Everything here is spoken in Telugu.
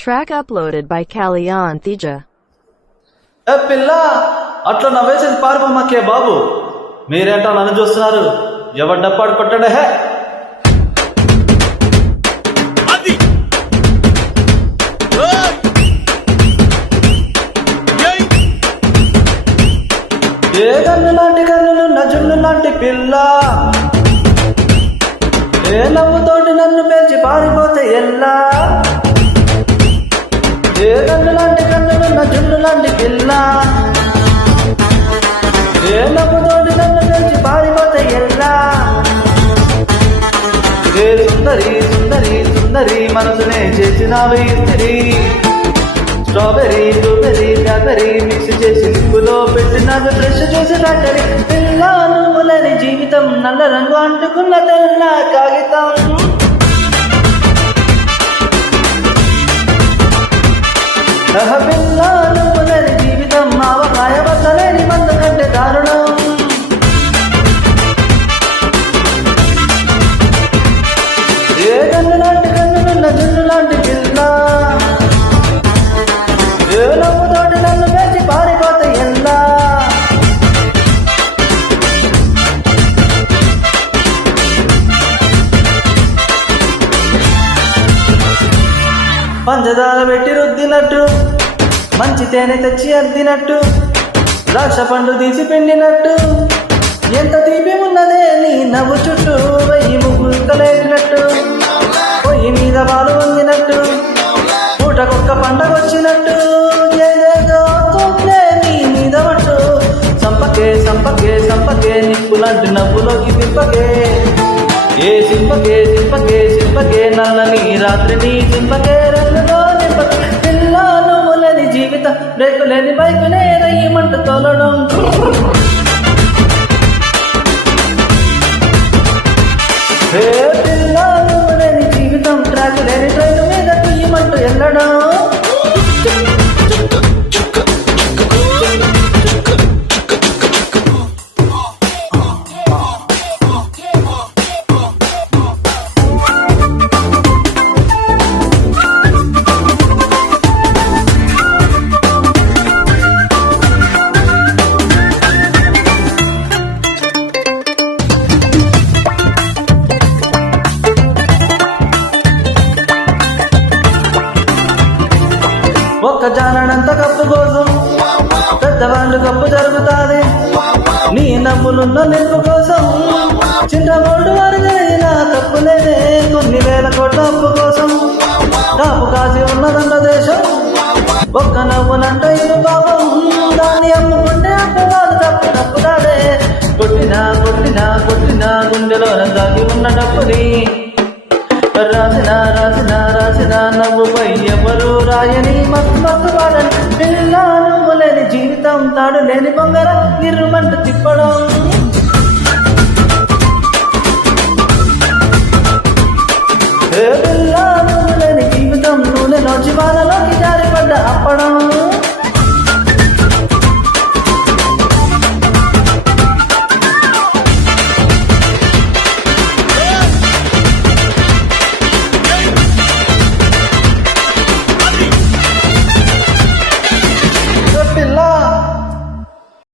Track uploaded by Kalyan Thija. ఏ పిల్ల అట్లా నవ్వేసేది పారిపోమ్మకే బాబు. మీరేంటో నన్ను చూస్తున్నారు? ఎవరు డప్పాడు కొట్టడే హే. ఏ కన్ను లాంటి కన్నులు నజుళ్ళు లాంటి పిల్ల, ఏ నవ్వుతోటి నన్ను పేల్చి పారిపోతే ఎల్లా. ఏ కన్ను లాంటి కన్నులు నజుళ్ళు లాంటి పిల్ల, ఏ నవ్వుతోటి నన్ను పేల్చి పారిపోతే ఎల్లా. ఏ సుందరి సుందరి సుందరి మనసునే చేసినావే ఇస్త్రీ. స్ట్రాబెర్రీ బ్లూబెర్రీ బ్లాక్బెర్రీ మిక్స్ చేసి లిప్పులో పెట్టినది ఫ్రెష్ చేసి రాటరీ. పిల్ల నువ్వులని జీవితం నల్ల రంగు అంటుకున్న తెల్ల కాగితం. పిల్ల నువ్వులని జీవితం ఆవకాయ బద్దలేని మందు కంటే దారుణం. ఏ కన్ను లాంటి కన్నులున్న జున్ను లాంటి పిల్ల, ఏ నవ్వుతోటి నన్ను పేర్చి పారిపోతే ఎల్లా. పంచదార పెట్టి రుద్దినట్టు, మంచి తేనె తెచ్చి అద్దినట్టు, ద్రాక్ష పండు తీసి పిండినట్టు, ఎంత తీపి ఉన్నదే నీ నవ్వు చుట్టూ. వెయ్యి ముగ్గులు కలేసినట్టు, పొయ్యి మీద పాలు వంగినట్టు, పూటకొక్క పండగొచ్చినట్టు, ఏదేదో తోట్లే నీ మీద పట్టు. సంపకే సంపకే సంపకే నిప్పులంటు నవ్వులోకి దింపకే. ఏ సింపకే సింపకే సింపకే నల్లని రాత్రిని సింపకే. రంగులో నింపకే పిల్ల నువ్వులేని జీవితం, బ్రేకు లేని బైకునే రయ్యమంటూ తోలడం. హే పిల్ల నువ్వులేని జీవితం, ట్రాక్ లేని ట్రైన్ మీద తీయమంటూ వెళ్ళడం. ఒక్క జానడంత కప్పు కోసం పెద్దవాళ్ళు కప్పు జరుగుతాది. నీ నవ్వులున్న నిప్పు కోసం చింతమోడు వరదైనా తప్పులేదే. కొన్ని వేల కోట్ల అప్పు కోసం కాపు కాసి ఉన్నదంట దేశం. ఒక్క నవ్వునంట ఇరు పాపం, దాన్ని అమ్ముకుంటే అప్పువాడు తప్పు తప్పుతాడే. కొట్టినా కొట్టినా కొట్టినా గుండెలోన దాగి ఉన్న డప్పుని రాసిన రాసిన రాసిన నవ్వుపై ఎవరు రాయని మత్తు మత్తు వాడని. పిల్ల నువ్వులేని జీవితం, తాడు లేని బొంగర నిరుమంట తిప్పడం. పిల్ల నువ్వులేని జీవితం, నూనెలో చివాలలోకి జారిపడ్డ అప్పడం.